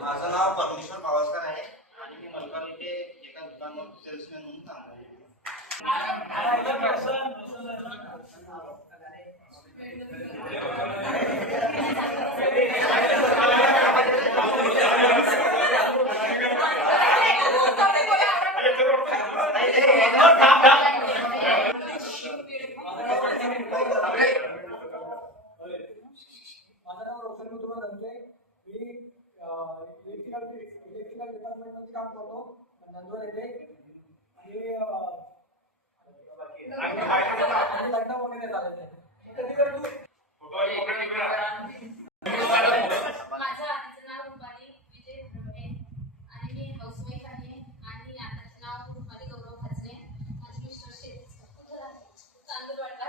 माझं नाव परमेश्वर पावसकर आहे आणि मी मलकापूर इथे एका दुकानावर सेल्समॅन म्हणून काम करतो. इलेक्ट्रिकल डिपार्टमेंटमध्ये काम करतो नंदुर येथे आणि लग्न वगैरे झालं ते. माझं आधीचं नाव रुपाली विजय भरमे आणि मी हाऊसवाईफ आहे आणि आताचं नाव रुपाली गौरव भाजने. माझे मिस्टर तांदूळ वाटला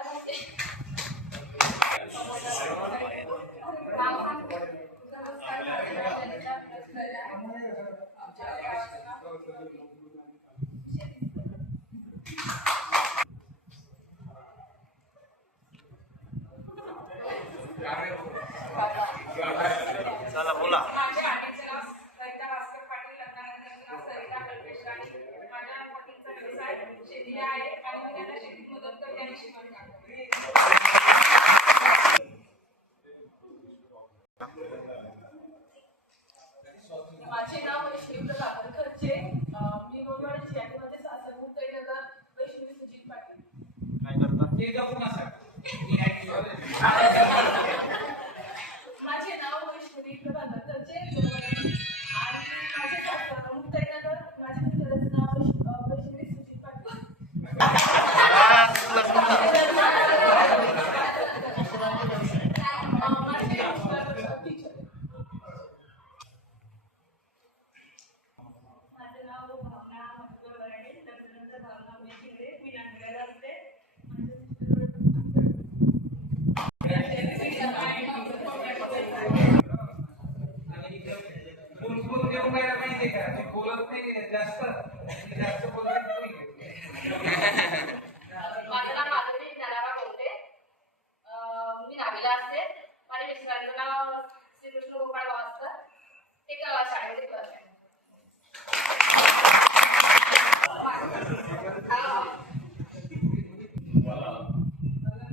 चला बोला. माझे नाव वैष्णवी प्रभाकरचे. मी गोलवाडी जिल्ह्यामध्ये सासरमुख कैनगर वैष्णवी सुजित पाटील. काय करता? माझे नाव वैष्णवी प्रभाकरचे आणि माझे सासरमुख कैनगर. माझ्या मिस्टरांचं नाव वैष्णवी सुजित पाटील.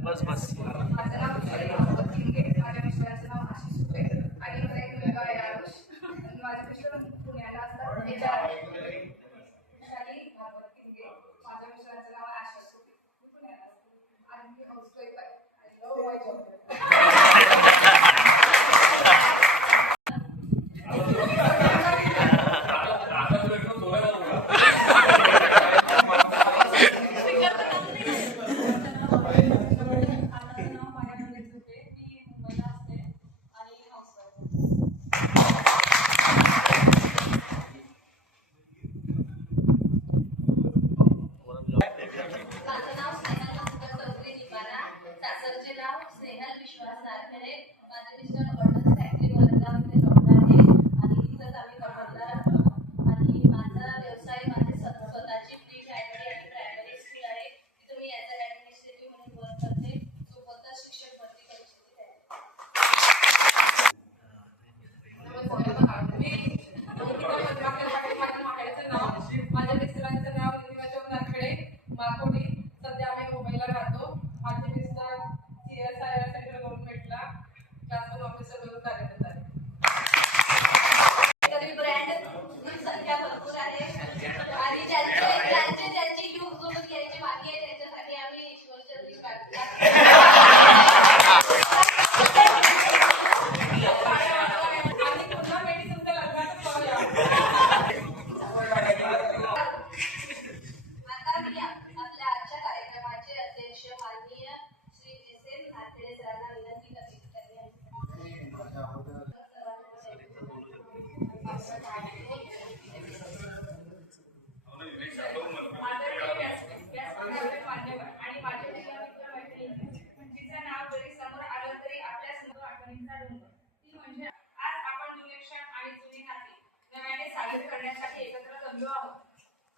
बस बस.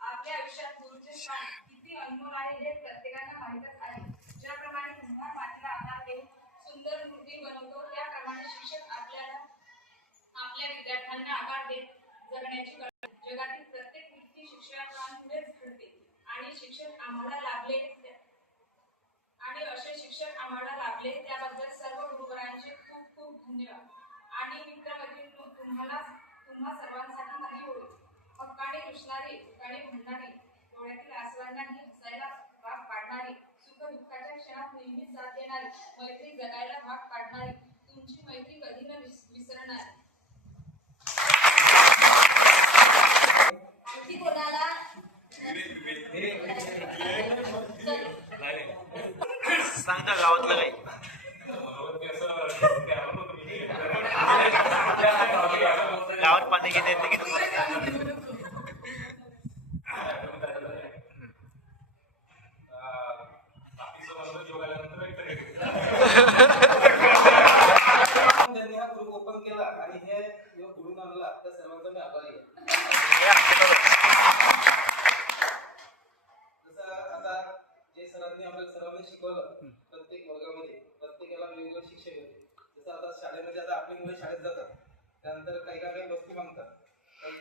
आपल्या आयुष्यात गुरुचे स्थान किती अनमोल आहे हे प्रत्येकाला माहीतच आहे. ज्याप्रमाणे तुम्हाला मातीला आकार देऊन सुंदर मूर्ती बनवतो त्याप्रमाणे शिक्षक आपल्याला आपल्या विद्यार्थ्यांना आकार देत जगण्याची कला. जगातील प्रत्येक व्यक्ती शिक्षणापुढेच घडते आणि शिक्षक आम्हाला लाभले आणि असे शिक्षक आम्हाला लाभले त्याबद्दल सर्व गुरुवरांचे खूप खूप धन्यवाद. आणि मित्रमैत्रिणी तुम्हा सर्वांसाठी काही होईल. हक्काने रुसणारी, हक्काने म्हणणारी, डोळ्यातील आसवांनाही हसायला भाग पाडणारी, सुख दुःखाच्या क्षणात नेहमीच साथ देणारी, मैत्री जगायला भाग पाडणारी, तुमची मैत्री कधी न विसरणारी. आणखी कोणाला सांगता गावातलं काही गावात पाणी घेता येते की तुम्हाला? त्यांनी हा ग्रुप ओपन केला आणि हे घडून आणला त्या सर्वांचा मी आभारी आहे. जसं आता जे सरांनी आपल्याला सर्वांनी शिकवलं प्रत्येक वर्गामध्ये प्रत्येकाला वेगवेगळे शिक्षक होते. जसं आता शाळेमध्ये आता आपली मुले शाळेत जातात त्यानंतर काही गोष्टी मागतात काही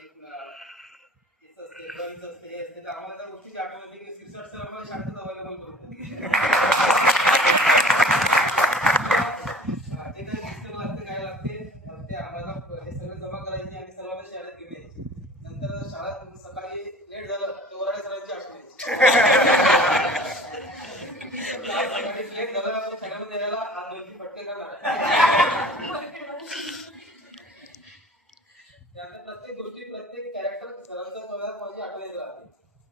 असते ड्रॉइंग असते हे असते तर आम्हाला त्या गोष्टीची आठवण येते की सिरसाट सर आम्हाला शाळेतच अवेलेबल करून जे काही पुस्तक लागते काय लागते ते आम्हाला हे सगळं जमा करायचे आणि सर्वांना शाळेत घेऊन यायचे. नंतर शाळेत सकाळी लेट झालं तर वराडे सरांची आठवण यायची. लेट झालं आपण सगळ्यांना द्यायला हात दोन फटके करणार. त्यानंतर प्रत्येक गोष्टी प्रत्येक कॅरेक्टर सरांच्या तोंडात माझी आठवण येत राहते.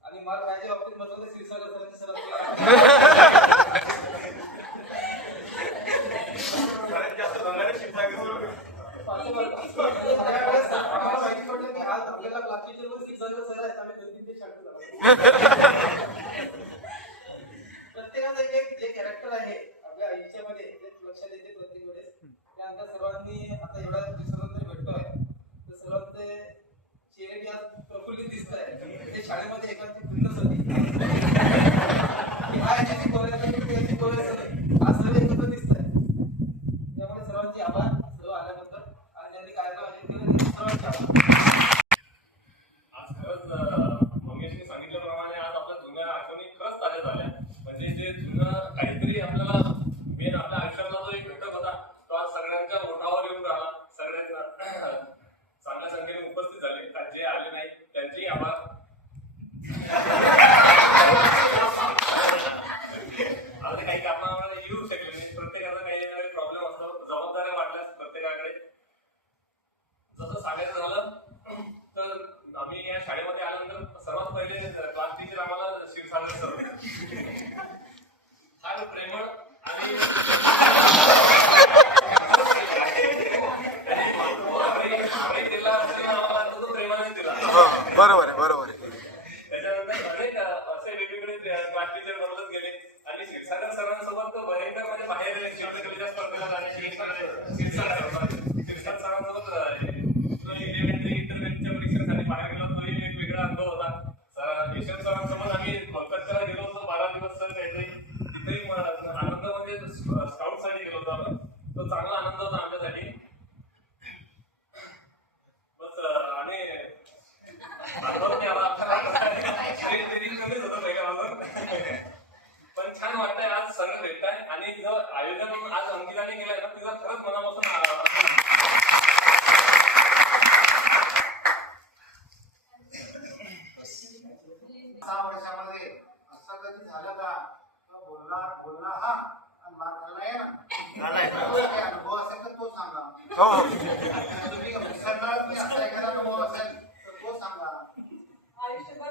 आणि मला माझ्या बाबतीत म्हटलं तर शिरसागर सरांच्या आपल्याला क्लासचे शिक्षक सर आहेत आम्ही 2-3 ते शाळेत प्रत्येकाचं एक जे कॅरेक्टर आहे आपल्या आयुष्यामध्ये ते लक्षात येते प्रत्येक वेळेस. त्यानंतर सर्वांनी आता एवढ्या दिवसानंतर भेटतोय तर सर्वांचे चेहरे बी आज प्रफुल्लित दिसत आहे. ते शाळेमध्ये एखादी भिन्नच होती आज सर्व एकत्र दिसत आहे. त्यामुळे सर्वांचे आभार सर्व आल्याबद्दल आणि ज्यांनी कार्यक्रम आयोजित केले ते सर्वांचे आभार. आज खरंच मंगेशने सांगितल्याप्रमाणे आज आपल्या जुन्या आठवणी खरंच ताज्या झाल्या. म्हणजे जे जुनं काहीतरी आपल्याला मेन आपल्या आयुष्यातला जो एक घटक होता तो आज सगळ्यांच्या ओठावर येऊन राहिला. सगळ्यांना चांगल्या संख्येने उपस्थित झाले. जे आले नाही त्यांचेही आभार. आता काही कारणामुळे येऊ शकले नाही. प्रत्येकाचा काही ना काही प्रॉब्लेम असतो. जबाबदाऱ्या वाटल्यास प्रत्येकाकडे. जसं सांगायचं झालं तर आम्ही या शाळेमध्ये आल्यानंतर सर्वात पहिले क्लास टीचर आम्हाला क्षीरसागर सर होते. फार प्रेमळ आणि प्रेमाने दिला. बरोबर आहे बरोबर आहे. त्याच्यानंतर अनेक असे वेगवेगळे क्लास टीचर बदलत गेले आणि क्षीरसागर सरांसोबत भयंकर म्हणजे बाहेर चित्रकलेच्या स्पर्धेला जाण्याची क्षीरसागर सरांसोबत इंटरव्ह्यूच्या परीक्षेसाठी बाहेर गेलो तोही एक वेगळा अनुभव होता. यशवंत सरांसोबत आम्ही कोलकात्याला गेलो होतो 12 दिवस सर काहीतरी तिथेही आनंद म्हणजे स्काउट साठी गेलो होतो आपण. तो चांगला आनंद होता आमच्यासाठी. बस आणि अनुभव कमीच होतं पहिल्यापासून पण छान वाटतंय आज सगळं भेटताय आणि जो आयोजन आज अंकिताने केलंय ना तिचा खरंच मनापासून 6 वर्षामध्ये असं कधी झालं का बोलला हा आणि मार खाल्ला आहे ना अनुभव असेल तर तो सांगा. तुम्ही विसरणार की असा एखादा अनुभव असेल तर तो सांगा. आयुष्यभर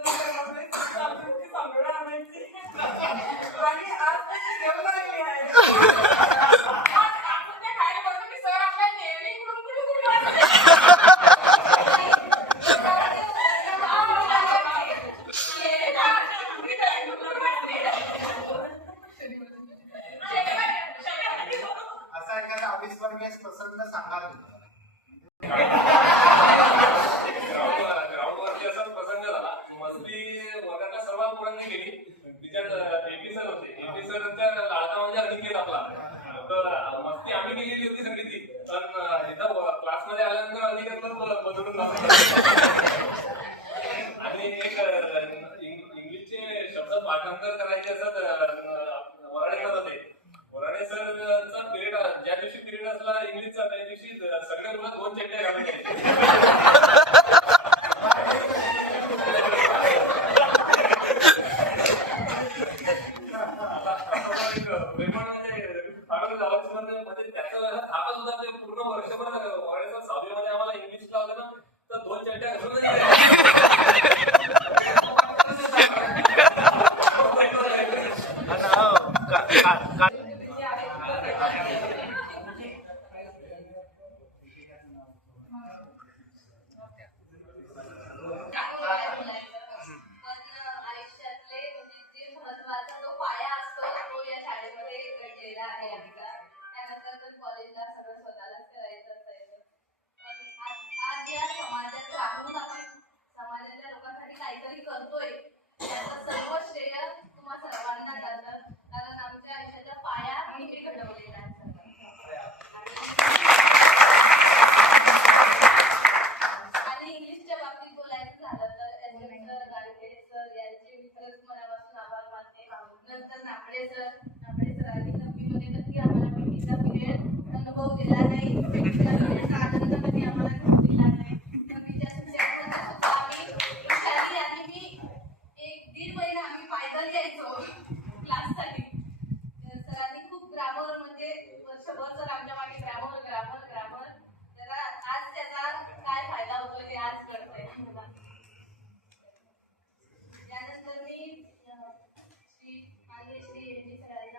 सांगणं आणायची आणि आज त्याची घेऊन लागली आहे. आपण ते खायला बघतो की सर आपल्या नेहमी इकडून असा एखादा अविस्मरणीय प्रसंग सांगाल. काहीतरी करतोय त्याचं सर्व श्रेय तुम्हा सर्वांना जातं, कारण आमच्या आयुष्याचा पाया मी हे घडवलेला आहे. आणि इंग्लिशच्या बाबतीत बोलायचं झालं तर एस सर, गाडगे सर यांचे मी खरंच मनापासून आभार मानते. नंतर नाफडे सरांनी 9वी मध्ये नक्की आम्हाला पीटीचा पिरियड अनुभव दिला नाही, त्याचा आनंद कधी आम्हाला घेऊ दिला नाही. 9वीच्या सुट्ट्यात सुद्धा आम्ही हुशारी आणि मी 1-1.5 महिना आम्ही पायदल यायचो क्लाससाठी. सरांनी खूप ग्रामर म्हणजे वर्षभर सर आमच्या मागे ग्रामर जरा आज त्याचा काय फायदा होतो ते आज कळतंय मला. त्यानंतर मी श्री एम सरांना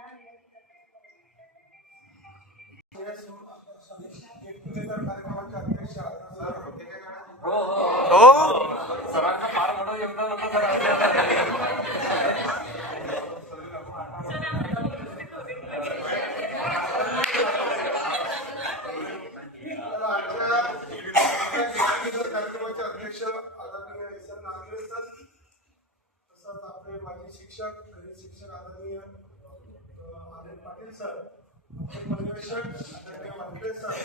सरांचं फार मोठं योगदान होतं सर. कार्यक्रमाचे अध्यक्ष आदरणीय एस एन नागरे सर, तसंच आपले माजी शिक्षक गणित शिक्षक आदरणीय आनंद पाटील सर, आपले पर्यवेक्षक आदरणीय वानखेडे सर,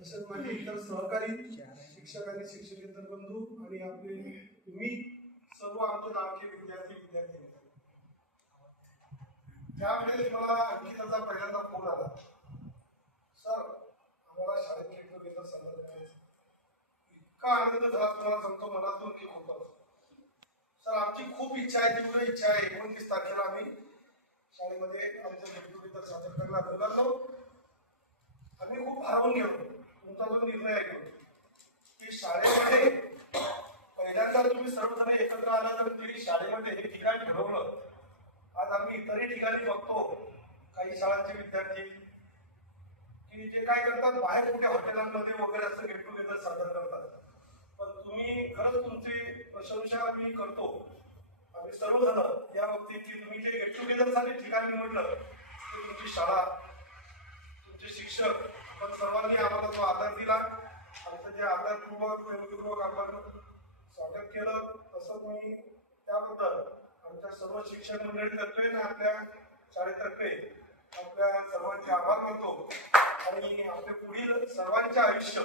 तसेच माझे इतर सहकारी शिक्षक आणि शिक्षकेतर बंधू आणि आपले तुम्ही सर्व आमचे नामचे विद्यार्थी त्यावेळेस मला अंकिताचा पहिल्यांदा फोन आला, सर आम्हाला शाळेत गेट टुगेदर साजरा करायचं. इतका आनंद झाला तुम्हाला सांगतो मनातून की खूपच. सर आमची खूप इच्छा आहे, तीव्र इच्छा आहे. 29 तारखेला आम्ही शाळेमध्ये आमचं गेट टुगेदर साजरा करणार. मुलांनो आम्ही खूप हरवून गेलो. तुमचा जो निर्णय आहे की शाळेमध्ये पहिल्यांदा तुम्ही सर्वजण एकत्र आला तर तरी शाळेमध्ये हे ठिकाण ठरवलं. आज आम्ही इतरही ठिकाणी बघतो काही शाळांचे विद्यार्थी की जे काय करतात बाहेर कुठे हॉटेलांमध्ये वगैरे असं गेट टुगेदर साजरा करतात. पण तुम्ही खरंच तुमची प्रशंसा मी करतो. आम्ही सर्वजण या बाबतीत की तुम्ही जे गेट टुगेदरसाठी ठिकाण निवडलं ते तुमची शाळा, तुमचे शिक्षक, पण सर्वांनी आम्हाला जो आदर दिला, आमचं जे आदरपूर्वक प्रेमपूर्वक आपण स्वागत केलं, तसं मी त्याबद्दल आमच्या सर्व शिक्षक मंडळीतर्फे आणि आपल्या शाळेतर्फे आपल्या सर्वांचे आभार मानतो. आणि आपले पुढील सर्वांचे आयुष्य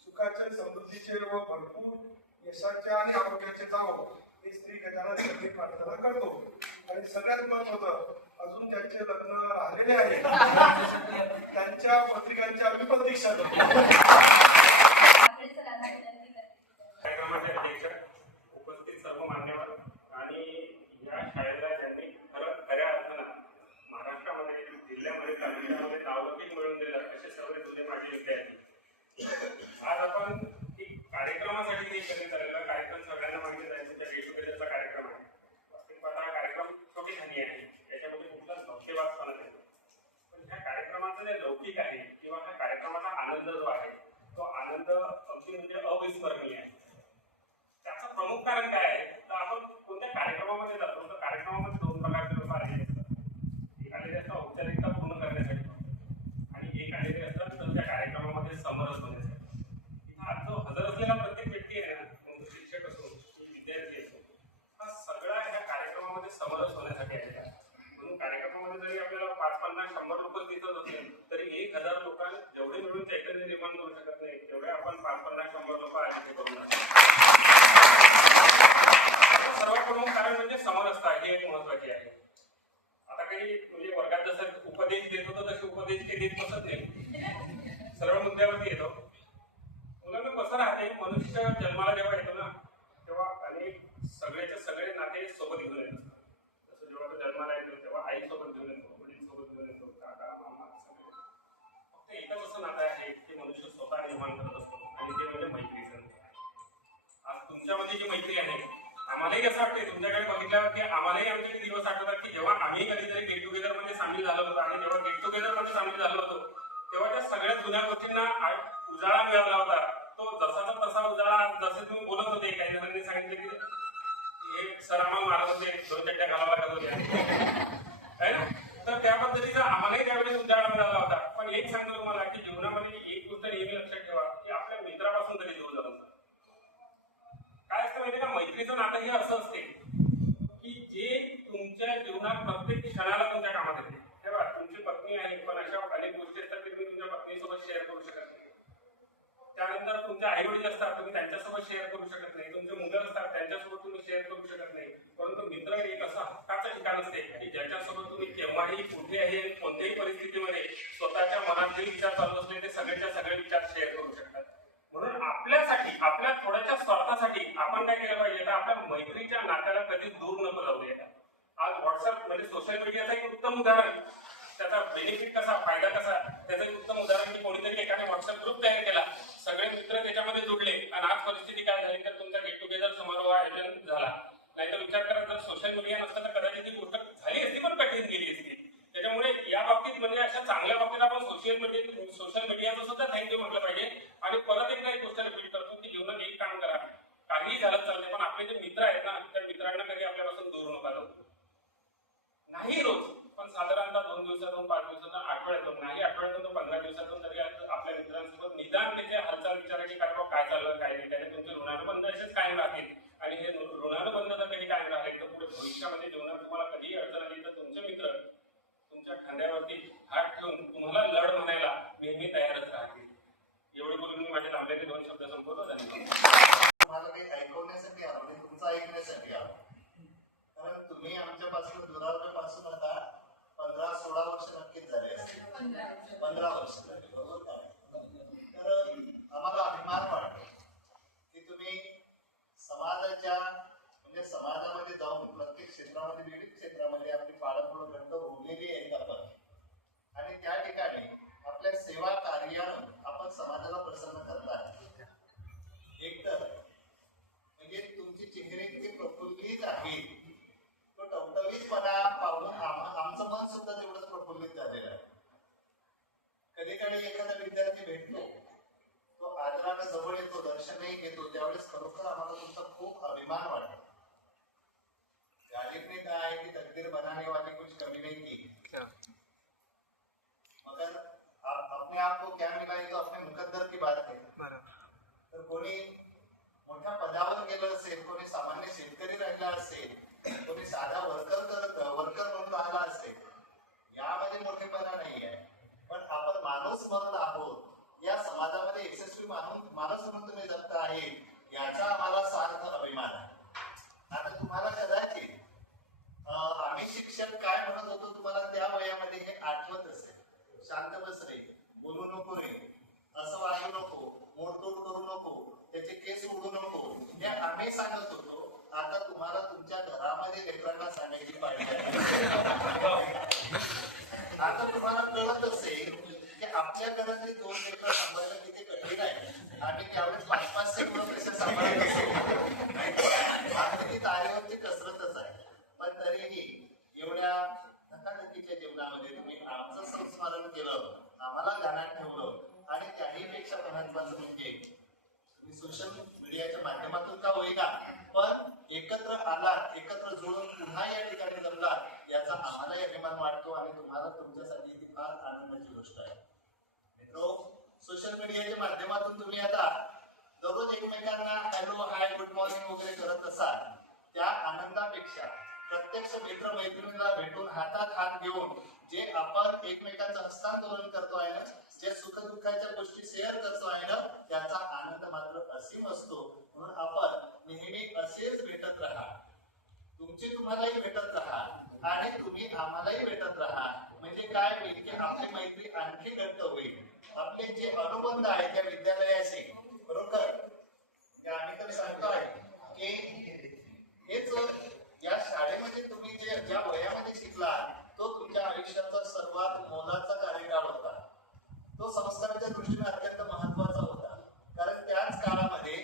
सुखाचे, समृद्धीचे व भरपूर यशाचे आणि आरोग्याचे जावो हे श्री गजानन प्रार्थना करतो. आणि सगळ्यात महत्त्वाचं, अजून ज्यांचे लग्न राहिलेले आहे त्यांच्या पत्रिकांची आम्ही प्रतीक्षा कार्यक्रमाचे अध्यक्ष, उपस्थित सर्व मान्यवर आणि या शाळेला ज्यांनी खऱ्या अर्थानं महाराष्ट्रामध्ये, जिल्ह्यामध्ये, तालुक्यामध्ये नावलौकिक मिळवून दिलं असे सर्व तुझे माझे विद्यार्थी. आज आपण एक कार्यक्रमासाठी ते करण्यात आलेला कार्यक्रम सगळ्यांना माहिती आहे, त्या गेट टुगेदरचा कार्यक्रम आहे. वास्तविक पाहता हा कार्यक्रम छोटी हानी आहे, याच्यामध्ये कुठलाच भक्तिवादपणा नाही. पण ह्या कार्यक्रमाचं जे लौकिक आहे किंवा हा कार्यक्रमाचा आनंद जो आहे तो आनंद अगदी म्हणजे अविस्मरणीय आहे. त्याचं प्रमुख कारण काय आहे तर आपण कोणत्या कार्यक्रमामध्ये जातो तर कार्यक्रमामध्ये 2 प्रकारचे लोक आलेले असतात. एक आलेले असतात औपचारिकता पूर्ण करण्यासाठी आणि एक आलेले असतात तर त्या कार्यक्रमामध्ये समरस होण्यासाठी. इथं जो हजर असलेला प्रत्येक व्यक्ती आहे ना, मग तो शिक्षक असो, विद्यार्थी असो, हा सगळा ह्या कार्यक्रमामध्ये समरस होण्यासाठी आलेला आहे. म्हणून कार्यक्रमामध्ये जरी आपल्याला 5, 50, 100 लोक दिसत असेल तरी 1000 लोकांना जेवढे मिळून चैतन्य निर्माण करू शकत नाही तेवढे आपण 5, 50, 100 लोक आले करून सर्वात प्रमुख कारण म्हणजे समरसता ही एक महत्वाची आहे. आता काही म्हणजे वर्गात जसं उपदेश देत होतो तसे उपदेश ते देत बसत नाही, सर्व मुद्द्यावरती येतो. मुलांना कसं राहते, मनुष्य जन्माला जेव्हा येतो ना तेव्हा अनेक सगळेचे सगळे नाते सोबत घेऊन येतात. जसं जेव्हा तो जन्माला येतो तेव्हा आई सोबत घेऊन येतो, वडील सोबत घेऊन येतो, काका, मामा सगळे. फक्त एकच असं नातं आहे की मनुष्य स्वतः निर्माण करत असतो आणि ते म्हणजे मैत्रीचं. आज तुमच्यामध्ये जी मैत्री आहे आम्हालाही असं वाटतंय तुमच्याकडे बघितल्यावर की आम्हालाही आमचे दिवस आठवतात की जेव्हा आम्ही कधीतरी गेट टुगेदर मध्ये सामील झालो होतो आणि जेव्हा गेट टुगेदर मध्ये सामील झालो होतो तेव्हा त्या सगळ्या जुन्या गोष्टींना उजाळा मिळाला होता. तो जसाचा तसा उजाळा, जसे तुम्ही बोलत होते काही जणांनी सांगितलं की हे सर आम्हाला मारत होते, 2 चड्ड्या घालावा लागत होत्या, तर त्या पद्धतीचा आम्हालाही त्यावेळेस उजाळा मिळाला होता. पण एक सांगतो तुम्हाला की जीवनामध्ये एक गोष्ट नेहमी लक्षात ठेवा की आपल्या मित्रापासून तरी दूर जाऊ नका. काय असतं माहिती का, मैत्री मैत्रीचं नातं हे असं असते की जे तुमच्या जीवनात प्रत्येक क्षणाला तुमच्या कामात येते. हे बघा, तुमची पत्नी आहे, पण अशा अनेक गोष्टी असतात की तुम्ही तुमच्या पत्नीसोबत शेअर करू शकत नाही. त्यानंतर तुमचे आई वडील असतात, तुम्ही त्यांच्यासोबत शेअर करू शकत नाही. तुमचे मुलं असतात, त्यांच्यासोबत तुम्ही शेअर करू शकत नाही. परंतु मित्र एक असं हक्काचं ठिकाण असते की ज्याच्यासोबत तुम्ही केव्हाही कुठेही कोणत्याही परिस्थितीमध्ये स्वतःच्या मनात जे विचार चालू असले ते सगळ्याच्या सगळे विचार शेअर करू शकतात. म्हणून आपल्यासाठी, आपल्या थोड्याच्या स्वार्थासाठी आपण काय केलं पाहिजे, तर आपल्या मैत्रीच्या नात्याला कधीच दूर नको जाऊ द्यायला. आज व्हॉट्सअप म्हणजे सोशल मीडियाचं एक उत्तम उदाहरण, त्याचा बेनिफिट कसा, फायदा कसा, त्याचं एक उत्तम उदाहरण की कोणीतरी एकाने व्हॉट्सअप ग्रुप तयार केला, सगळे मित्र त्याच्यामध्ये जोडले आणि आज परिस्थिती काय झाली तर तुमचा गेट टुगेदर समारोह आयोजन झाला. नाहीतर विचार करा, जर सोशल मीडिया नसतं तर कदाचित ही गोष्ट झाली असती पण कठीण गेली असती. त्याच्यामुळे या बाबतीत म्हणजे अशा चांगल्या बाबतीत आपण सोशल मीडियाचं सुद्धा थँक्यू म्हटलं पाहिजे. आणि परत एकदा एक गोष्ट रिपीट करतो की जीवनात एक काम करा, काही झालं चालते पण आपले जे मित्र आहेत ना त्या मित्रांना कधी आपल्यापासून दूर नका जाऊ. नाही रोज पण साधारणतः 2 दिवसातून, 5 दिवसातून, आठवड्यातून, नाही आठवड्यातून 15 दिवसातून तरी आपल्या मित्रांसोबत निदान त्याचे हालचाल विचारायची, काय बाबा काय चाललं काय नाही, त्याने तुमचे ऋणानुबंध असेच कायम राहतील. आणि हे ऋणानुबंध जर कधी कायम राहिले तर पुढे भविष्यामध्ये जीवनात तुम्हाला कधीही अडचण आली तर तुमचे मित्र तुमच्या खांद्यावरती हात ठेवून तुम्हाला लढ म्हणायला नेहमी तयारच राहतील. एवढी बोलून मी माझ्या लांबलेले 2 शब्द संपवतो. धन्यवाद. तुम्हाला काही ऐकवण्यासाठी आलो नाही, तुमचं ऐकण्यासाठी आलो. कारण तुम्ही आमच्यापासून दुरावल्यापासून आता 15-16 वर्ष नक्कीच झाले असतील. 15 वर्ष झाली, बरोबर का? तर आम्हाला अभिमान वाटतो की तुम्ही समाजाच्या म्हणजे समाजामध्ये जाऊन प्रत्येक क्षेत्रामध्ये, विविध क्षेत्रामध्ये आपली पाळंमुळं घट्ट उरलेली आहेत आपण. आणि त्या ठिकाणी आपल्या सेवा कार्यानं आपण समाजाला प्रसन्न करता. एकतर म्हणजे तुमची चेहरे प्रफुल्लित आहे, तो टवटवीतपणा पाहून आमचं मन सुद्धा तेवढंच प्रफुल्लित झालेलं आहे. कधी कधी एखादा विद्यार्थी भेटतो, तो आदरानं जवळ येतो, दर्शनही घेतो, त्यावेळेस खरोखर आम्हाला तुमचा खूप अभिमान वाटतो. गालिब ने कहा है कि तकदीर बनाने वाली कुछ कमी नहीं की, मगर अपने आप को क्या मिला है तो अपने मुकद्दर की बात है. तर कोणी मोठ्या पदावर गेलं असेल, कोणी सामान्य शेतकरी राहिला असेल, कोणी साधा वर्कर म्हणून राहिला असेल, यामध्ये मोठेपणा नाही आहे. पण आपण माणूस म्हणून आहोत, या समाजामध्ये यशस्वी माणूस म्हणून तुम्ही जगता आहे, याचा आम्हाला सार्थ अभिमान आहे. आता तुम्हाला कदाचित आम्ही शिक्षक काय म्हणत होतो तुम्हाला त्या वयामध्ये हे आठवत असेल. शांत बस रे, बोलू नको रे, असं वागू नको, मोडतोड करू नको, त्याचे केस उडू नको, हे आम्ही सांगत होतो. आता तुम्हाला तुमच्या घरामध्ये लेकरांना सांगायची पाहिजे. आता तुम्हाला कळत असेल की आमच्या घरातले 2 लेकरं सांभाळणं किती कठीण आहे. आम्ही त्यावेळेस 5-5 मुलं कसे सांभाळत असेल. आता ती तारेवरची कसरतच आहे. पण तरीही एवढ्या धकाधकीच्या जीवनामध्ये तुम्ही आमचं संस्मरण केलं, आम्हाला ध्यानात ठेवलं. आणि त्याहीपेक्षा महत्वाचं म्हणजे तुम्ही सोशल मीडियाच्या माध्यमातून का होईना पण एकत्र आलात, एकत्र जुळून पुन्हा या ठिकाणी जमलात, याचा आम्हालाही अभिमान वाटतो. आणि तुम्हाला तुमच्यासाठी ती फार आनंदाची गोष्ट आहे. मित्रो, सोशल मीडियाच्या माध्यमातून तुम्ही आता दररोज एकमेकांना हॅलो, हाय, गुड मॉर्निंग वगैरे करत असाल, त्या आनंदापेक्षा प्रत्यक्ष मित्र मैत्रिणीला भेटून हातात हात घेऊन जे आपण एकमेकांचं हस्तांदोलन करतो आहे ना, जे सुखदुःखाच्या गोष्टी शेअर करतो आहे ना, त्याचा आनंद मात्र असीम असतो. म्हणून आपण नेहमी असेच भेटत राहा, तुमची तुम्हालाही भेटत राहा आणि तुम्ही आम्हालाही भेटत राहा. म्हणजे काय होईल की आपली मैत्री आणखी घट्ट होईल. आपले जे अनुबंध आहे त्या विद्यालयाशी, बरोबर आम्ही तर सांगतोय की हेच या शाळेमध्ये तुम्ही ज्या वयामध्ये शिकला तो तुमच्या आयुष्याचा सर्वात मोलाचा कार्यकाळ होता. तो संस्काराच्या दृष्टीने अत्यंत महत्वाचा होता. कारण त्याच काळामध्ये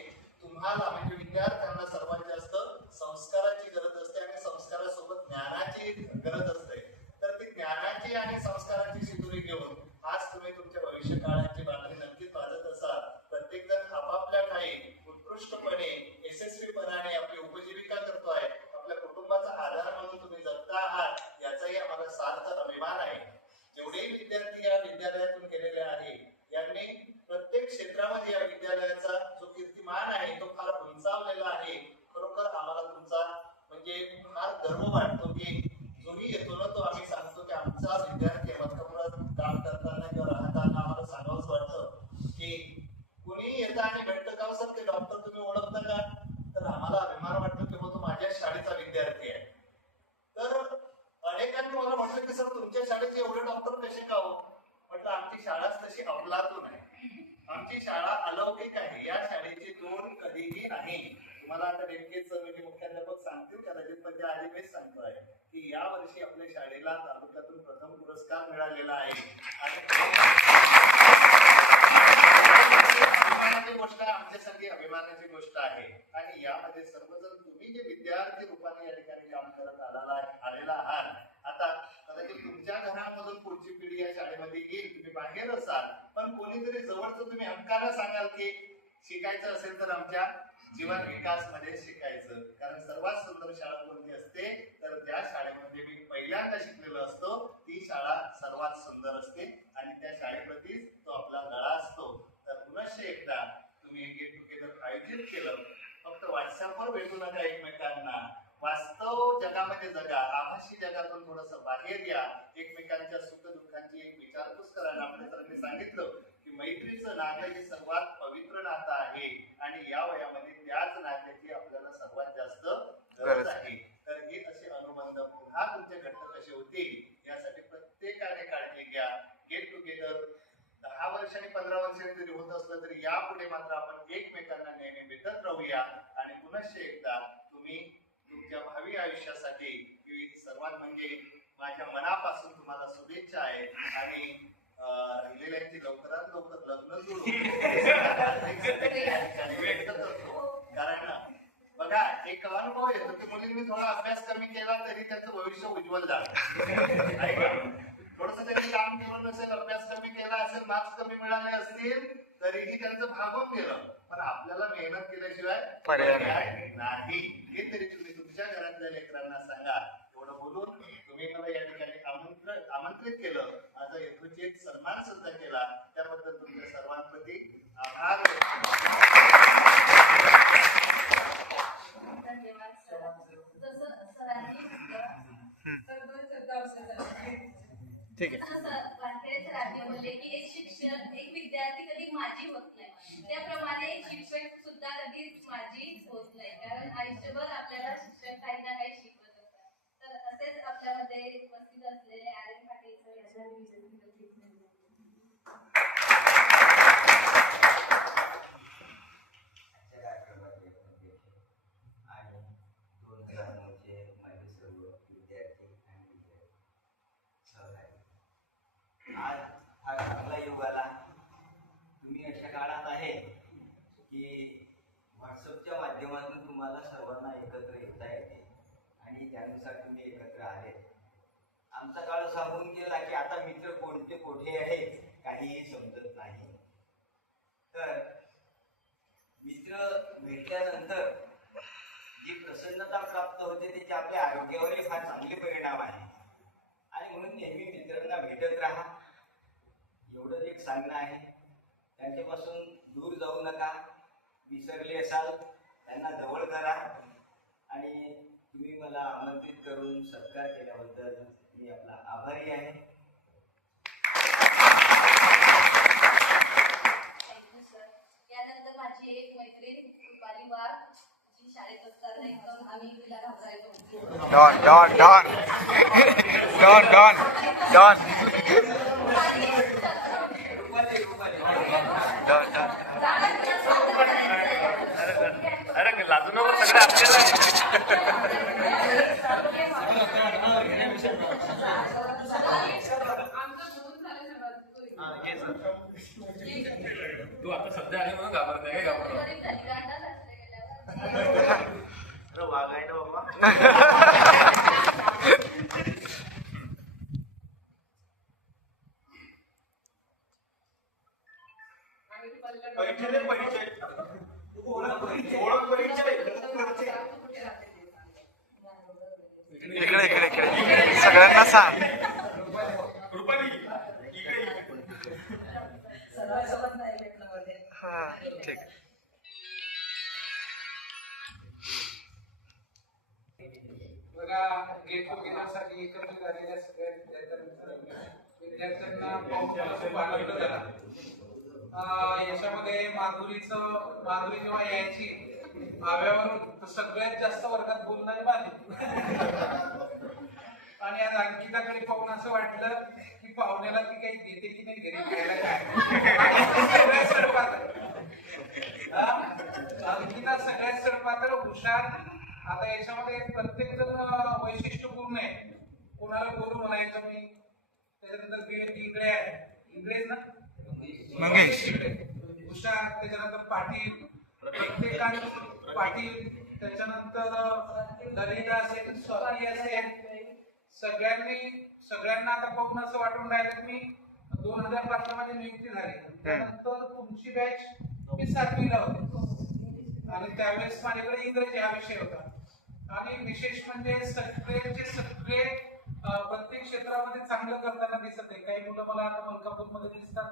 तुम्हाला म्हणजे विद्यार्थ्यांना सर्वात जास्त संस्काराची गरज असते आणि संस्कारासोबत ज्ञानाची गरज असते. तर ती ज्ञानाची आणि संस्काराची शिदोरी घेऊन आज तुम्ही तुमच्या भविष्य काळाची बातमी नक्कीच वाजत असाल. प्रत्येक जण आपापल्या गर्व वाटतो की जो मी येतो ना तो आम्ही सांगतो की आमचा विद्यार्थी मतकमुळात काम करताना किंवा राहताना आम्हाला सांगावंच वाटतं की कुणी येतं आणि भेटतं का सर ते डॉक्टर तुम्ही ओळखता का, तर आम्हाला अभिमान वाटतो की तो माझ्या शाळेचा विद्यार्थी आहे. तर अनेकांनी मला म्हटलं की सर तुमच्या शाळेचे एवढे डॉक्टर कसे का हो? म्हटलं आमची शाळाच तशी अवलादून आहे, आमची शाळा अलौकिक आहे. या शाळेची तोड कधीही नाही. तुम्हाला आता नेमकेच म्हणजे मुख्याध्यापक सांगतील कदाचित, पण त्या आधी मीच सांगतोय की या वर्षी आपल्या शाळेला तालुक्यातून प्रथम पुरस्कार मिळालेला आहे. अभिमानाची गोष्ट आहे, आमच्यासाठी अभिमानाची गोष्ट आहे. आणि यामध्ये सर्वजण तुम्ही जे विद्यार्थी रूपाने या ठिकाणी काम करत आलेला आहात. आता कदाचित तुमच्या घरामधून पुढची पिढी या शाळेमध्ये येईल, तुम्ही बाहेर असाल, पण कोणीतरी जवळचं तुम्ही हक्कानं सांगाल की शिकायचं असेल तर आमच्या जीवन विकास मध्ये शिकायचं. कारण सर्वात सुंदर शाळा कोणती असते, तर ज्या शाळेमध्ये मी पहिल्यांदा शिकलेलो असतो ती शाळा सर्वात सुंदर असते आणि त्या शाळेप्रती तो आपला गळा असतो. तर पुनश्च एकदा तुम्ही गेट टुगेदर आयोजित केलं, फक्त व्हॉट्सअपवर भेटू नका एकमेकांना, वास्तव जगामध्ये जगा, आभासी जगातून थोडस बाहेर या, एकमेकांच्या सुख दुःखांची एक विचारपूस करा. आपल्या सरांनी सांगितलं की मैत्रीचं नातं हे सर्वात पवित्र नातं आहे आणि या वयामध्ये त्याच नात्याची आपल्याला सर्वात जास्त गरज आहे. तर हे असे अनुबंध पुन्हा तुमचे घट्ट कसे होतील यासाठी प्रत्येकाने काळजी घ्या. गेट टुगेदर 10 वर्षांनी 15 वर्षांनी जरी होत असलं तरी यापुढे मात्र आपण एकमेकांना नेहमी भेटत राहूया. आणि पुनश्च एकदा तुम्ही तुमच्या भावी आयुष्यासाठी सर्वात म्हणजे माझ्या मनापासून तुम्हाला शुभेच्छा आहे. आणि राहिलेल्यांची लवकरात लवकर लग्न जुळू कारण बघा एक अनुभव येतो की मुलींनी थोडा अभ्यास कमी केला तरी त्यांचं भविष्य उज्ज्वल झालं. थोडस त्यांनी काम केलं नसेल, अभ्यास कमी केला असेल, मार्क्स कमी मिळाले असतील तरीही त्यांचं भागून गेलं. पण आपल्याला मेहनत केल्याशिवाय पर्याय नाही. हे तरी तुम्ही तुमच्या घरातल्या लेकरांना सांगा. एवढं बोलून तुम्ही मला या ठिकाणी आमंत्रित केलं, माझा यथोचित सन्मान सुद्धा केला, त्याबद्दल तुमच्या सर्वांप्रती आभार. धन्यवाद सर. जसं सरांनी ठीक आहे. वानखेडे सरांनी बोलले की एक शिक्षक एक विद्यार्थी कधी माझी होत नाही, त्याप्रमाणे एक शिक्षक सुद्धा कधीच माझी होत नाही. कारण आयुष्यभर आपल्याला शिक्षक काही ना काही शिकवत असतात. तर असेच आपल्यामध्ये उपस्थित असलेले आर्यन पाटील सर यांना आणि 2009चे माझे सर्व विद्यार्थी आणि सहकारी, आज हा चांगला योग आला. तुम्ही अशा काळात आहे की व्हॉट्सअपच्या माध्यमातून तुम्हाला सर्वांना एकत्र येता येते आणि त्यानुसार तुम्ही एकत्र आले. आमचा काळ सांगून गेला की आता मित्र कोणते कोठे आहेत काहीही समजत नाही. तर मित्र भेटल्यानंतर जी प्रसन्नता प्राप्त होते त्याचे आपल्या आरोग्यावरही फार चांगले परिणाम आहे. आणि म्हणून नेहमी मित्रांना भेटत राहा, एवढंच एक सांगणं आहे. त्यांच्यापासून दूर जाऊ नका. विसरले असाल त्यांना जवळ करा. आणि तुम्ही मला आमंत्रित करून सत्कार केल्याबद्दल मी आपला आभारी आहे. यानंतर माझी एक मैत्रीण रुपाली वाघ, जी शाळेत असताना एकदम आम्ही तिला घाबरायचो. Don don don don don don don don. अरे लाजू नको, सगळं आपल्याला तू आता सध्या आली म्हणून घाबरते काय? घाबरतो वाघ आहे ना बाबा. इकडे इकडे इकडे सगळ्यांना सांग. हा ठीक. बघा बघा गेट टुगेदरसाठी एकत्र झालेल्या सगळ्या विद्यार्थ्यांना पाहून मला खूप आनंद झाला. याच्यामध्ये माधुरी जेव्हा यायची आव्यावरून तर सगळ्यात जास्त वर्गात बोलणारी माधुरी. आणि आज अंकिताकडे पाहून असं वाटलं की पाहुण्याला ती काही देते की नाही घरी खायला काय. सगळ्यात सडपातळ अंकिता, सगळ्यात सडपातळ, हुशार. आता याच्यामध्ये प्रत्येक जण वैशिष्ट्यपूर्ण आहे. कोणाला बोलू म्हणायचं मी. त्याच्यानंतर इंग्रेज ना मंगेश, हुशार. त्याच्यानंतर पाटील, प्रत्येकाने पाटील. त्याच्यानंतर ललिता असेल, स्वाती असेल. सगळ्यांना आता पाहून असं वाटून राहिलं मी 2005 ला माझी नियुक्ती झाली. त्यानंतर तुमची बॅच मी 7वीला होते आणि त्यावेळेस माझ्याकडे इंग्रजी हा विषय होता. आणि विशेष म्हणजे सगळे प्रत्येक क्षेत्रामध्ये चांगलं करताना दिसत आहे. काही मुलं मला आता मलकापूरमध्ये दिसतात,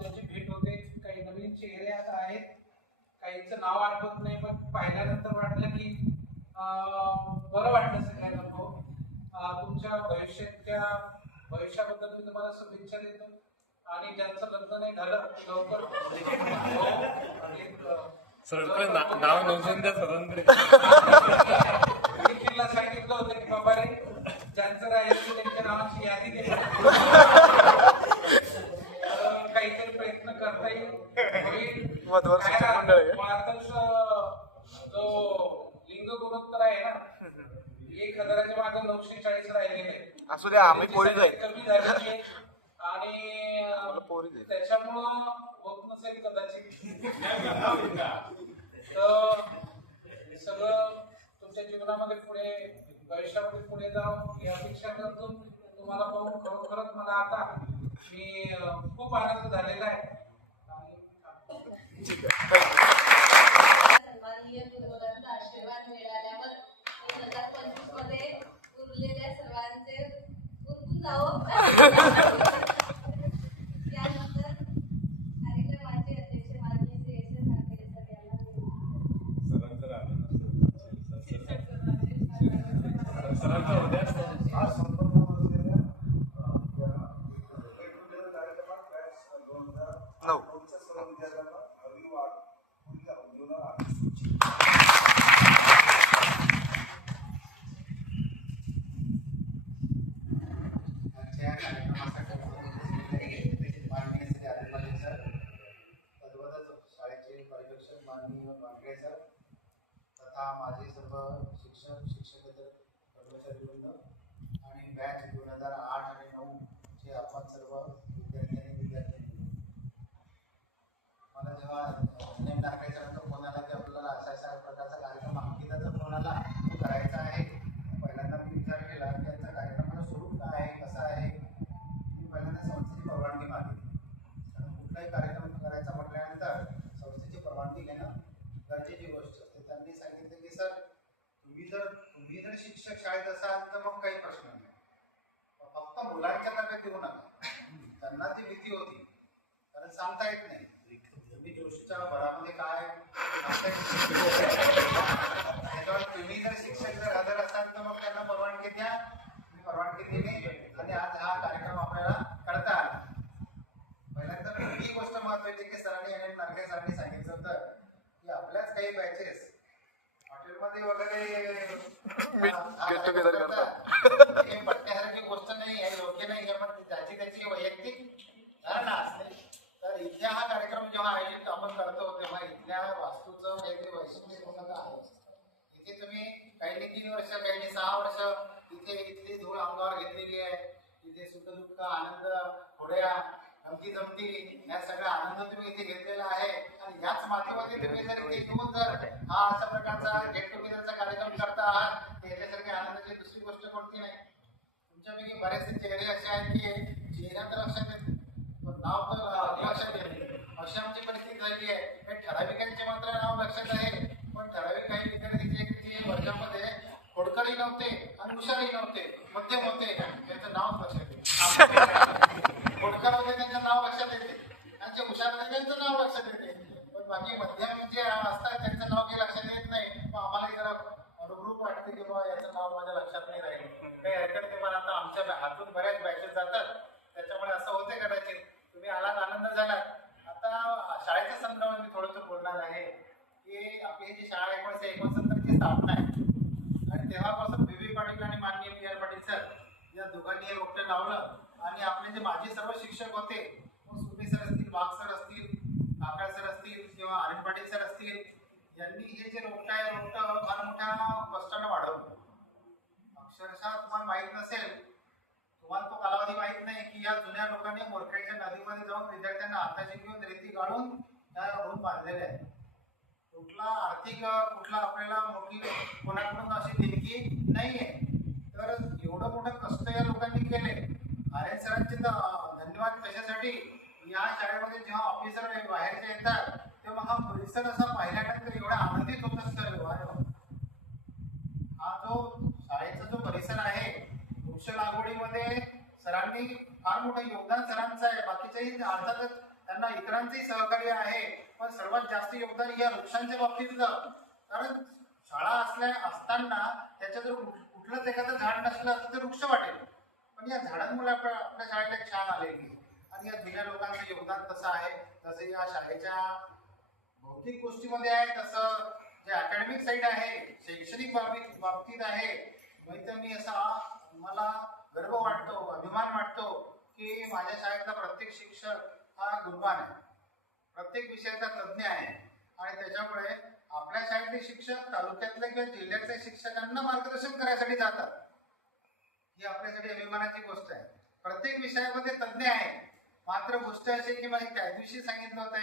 ज्याची भेट होते. काही नवीन चेहरे आता आहेत, काहींचं नाव आठवत नाही, पण पाहिल्यानंतर वाटलं की बरं वाटलं सगळ्यांना. तुमच्या भविष्याबद्दल मी तुम्हाला शुभेच्छा देतो. आणि ज्यांचं लग्न नाही झालं लवकर नाव नोंदवून द्या स्वतंत्र. तिला सांगितलं होतं की बाबा रे, ज्यांचं राहिलं त्यांच्या नावाची यादी दे, काहीतरी प्रयत्न करता येईल. जो लिंग गुणोत्तर आहे ना, 1000च्या मागे 940 राहिलेले आहे. असू द्या, आम्ही पोरीच आहे. कमी झालेली आहे आणि त्याच्यामुळं होत नसेल कदाचित. तर सगळं तुमच्या जीवनामध्ये पुढे, भविष्यामध्ये पुढे जाऊ ही अपेक्षा करतो. तुम्हाला पाहून खरोखरच मला आता मी खूप आनंद झालेला आहे. सन्माननीय गुरुवर्गांचा आशीर्वाद मिळाल्यावर 2025 मध्ये उरलेल्या सर्वांचे उरकून जावं. त्यानंतर कार्यक्रमाचे अध्यक्ष माननीय Shri S S Nagare sir आज संपन्न झालेल्या कार्यक्रमात बॅच 2009 सर्व विद्यार्थ्यांना अभिवाद पुढील उद्योगाला आजच्या कार्यक्रमासाठी माननीय श्री आदिवासी सर, तद्वतच शाळेचे पर्यवेक्षक माननीय वांगरे सर तथा माझे सर्व शिक्षकेतर कर्मचारीवृंद आणि बॅच 2008 आणि 2009 चे आपण सर्व विद्यार्थी आणि विद्यार्थी. मला जेव्हा नेम टाकायच्यानंतर फोन आला की आपल्याला अशा प्रकारचा कार्यक्रम अंकिताचा फोन आला करायचा आहे. पहिल्यांदा मी विचार केला की याचा कार्यक्रमाचं स्वरूप काय आहे, कसं आहे. मी पहिल्यांदा संस्थेची परवानगी मागितली. कारण कुठलाही कार्यक्रम करायचा म्हटल्यानंतर संस्थेची परवानगी घेणं गरजेची गोष्ट असते. त्यांनी सांगितलं की सर, तुम्ही जर शिक्षक शाळेत असाल तर मग काही प्रश्न नाही, फक्त मुलांच्या ताब्यात देऊ नका. त्यांना ती भीती होती, कारण सांगता येत नाही. तुम्ही जोशीच्या भरामध्ये काय त्याच्यावर तुम्ही जर शिक्षक जर हजर असाल तर मग त्यांना परवानगी द्या. मी परवानगी दिली आणि आज हा कार्यक्रम आपल्याला करता आला. पहिल्यांदा ही गोष्ट महत्वाची की सरांनी एन एम नागरे सरांनी सांगितलं होतं की आपल्याच काही बॅचेस हॉटेलमध्ये वगैरे हे पटण्यासारखी गोष्ट नाही आहे, योग्य नाही आहे. पण ज्याची त्याची वैयक्तिक धारणा असते. तर इथल्या हा कार्यक्रम जेव्हा आयोजित आपण करतो तेव्हा इथल्या वास्तूचं काहीतरी वैशिष्ट्यपूर्णता आहे. इथे तुम्ही काहींनी 3 वर्ष, काहींनी 6 वर्ष इथली धूळ अंगावर घेतलेली आहे. इथे सुख दुःख, आनंद, होड्या, गमती जमती या सगळा आनंद तुम्ही इथे घेतलेला आहे. आणि याच माध्यमातून तुम्ही जर इथे येऊन जर हा अशा प्रकारचा गेट टुगेदरचा कार्यक्रम करता आहात तर याच्यासारखी आनंदाची दुसरी गोष्ट कोणती नाही. तुमच्यापैकी बरेचसे चेहरे असे आहेत की चेहऱ्या तर लक्षात येत पण नाव तर लक्षात येत नाही. अशी आमची परिस्थिती झाली आहे. हे ठराविकांचे मात्र नाव लक्षात आहे, पण ठराविक काही विद्यार्थी वर्गामध्ये खोडकळही नव्हते आणि हुशारही नव्हते, मध्यम होते. त्यांचं नाव लक्षात येते. खोडकर होते त्यांचं नाव लक्षात येते, त्यांचे हुशार होते त्यांचं नाव लक्षात येते. पण बाकी मध्यम जे असतात त्यांचं नाव काही लक्षात येत नाही. मग आम्हाला जरा अनुग्रुप वाटते की बाबा याचं नाव की आपली जी शाळा 1969 ची स्थापना आहे आणि तेव्हापासून बी पाटील आणि माननीय पी पाटील सर या दोघांनी हे रोपटं लावलं आणि आपले जे माजी सर्व शिक्षक होते, सुपे सर असतील, वाघ सर असतील, काकड सर असतील किंवा आनंद पाटील सर असतील, यांनी हे जे रोपटं आहे रोपटं फार मोठ्या कष्टानं वाढवलं. अक्षरशः तुम्हाला माहित नसेल, तुम्हाला तो कालावधी माहित नाही की या जुन्या लोकांनी मोरखेडच्या नदीमध्ये जाऊन विद्यार्थ्यांना हाताची घेऊन रेती गाळून त्या रूम बांधलेले आहे. कुठला आर्थिक कुठला आपल्याला मोठी कोणाकडून अशी देणगी नाहीये. तर एवढं मोठं कष्ट या लोकांनी केले. आर्यन सरांचे तर धन्यवाद कशासाठी, या शाळेमध्ये जेव्हा ऑफिसर बाहेरचे येतात तेव्हा हा परिसर असा पाहिल्यानंतर एवढा आनंदित होत असतो. हा जो शाळेचा जो परिसर आहे, वृक्ष लागवडीमध्ये सरांनी फार मोठं योगदान सरांचं आहे. बाकीच्याही अर्थातच त्यांना इतरांचंही सहकार्य आहे, पण सर्वात जास्त योगदान या वृक्षांच्या बाबतीतलं. कारण शाळा असताना त्याच्या जर कुठलंच एखादं झाड नसलं तर ते वृक्ष वाटेल, पण या झाडांमुळे आपल्या शाळेला एक छान आलेली आणि या जुन्या लोकांचं योगदान तसं आहे. तसं या शाळेच्या भौतिक गोष्टीमध्ये आहे, तसं जे अकॅडमिक साईड आहे, शैक्षणिक बाबतीत आहे. म्हणजे मी असा मला गर्व वाटतो, अभिमान वाटतो की माझ्या शाळेतला प्रत्येक शिक्षक हा गुणवान आहे, प्रत्येक विषयाचा तज्ज्ञ आहे आणि त्याच्यामुळे आपल्या शाळेतले शिक्षक तालुक्यातल्या किंवा जिल्ह्यातल्या शिक्षकांना मार्गदर्शन करायसाठी जातात. ही आपल्यासाठी अभिमानाची गोष्ट आहे. प्रत्येक विषयामध्ये तज्ज्ञ आहे. मात्र गोष्ट अशी की मला त्या दिवशी सांगितलं होतं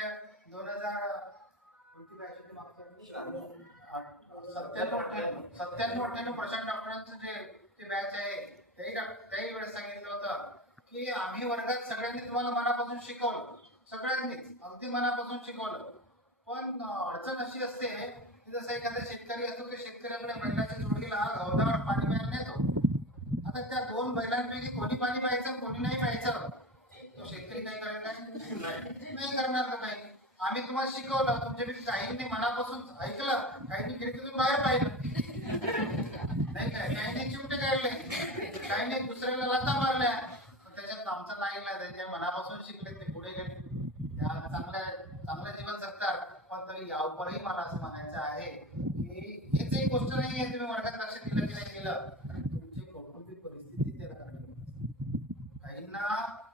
97-98 प्रशांत डॉक्टरांचं जे बॅच आहे त्याही वेळेस सांगितलं होतं की आम्ही वर्गात सगळ्यांनी तुम्हाला मनापासून शिकवलं, सगळ्यांनीच अगदी मनापासून शिकवलं. पण अडचण अशी असते की जसं एखादा शेतकरी असतो की शेतकऱ्याकडे बैलाच्या जोडीला गवतावर पाणी प्यायला नेतो. आता त्या दोन बैलांपैकी कोणी पाणी प्यायचं कोणी नाही प्यायचं, तो शेतकरी काही करायचं नाही करणार का काही. आम्ही तुम्हाला शिकवलं, तुमच्यापैकी काहींनी मनापासून ऐकलं, काहींनी खिडकीतून बाहेर पाहिलं नाही काय, काहींनी चिमटे काढले, काहींनी दुसऱ्याला लाथा मारल्या. त्याच्यात आमचा नाही त्या मनापासून शिकले, ते पुढे गेले, त्या चांगलं जीवन जगतात. पण तरी यावरही मला असं म्हणायचं आहे की हेच एक गोष्ट नाही आहे तुम्ही वर्गात लक्ष दिलं की नाही केलं, तुमची कौटुंबिक परिस्थिती त्याला कारणीभूत. काहींना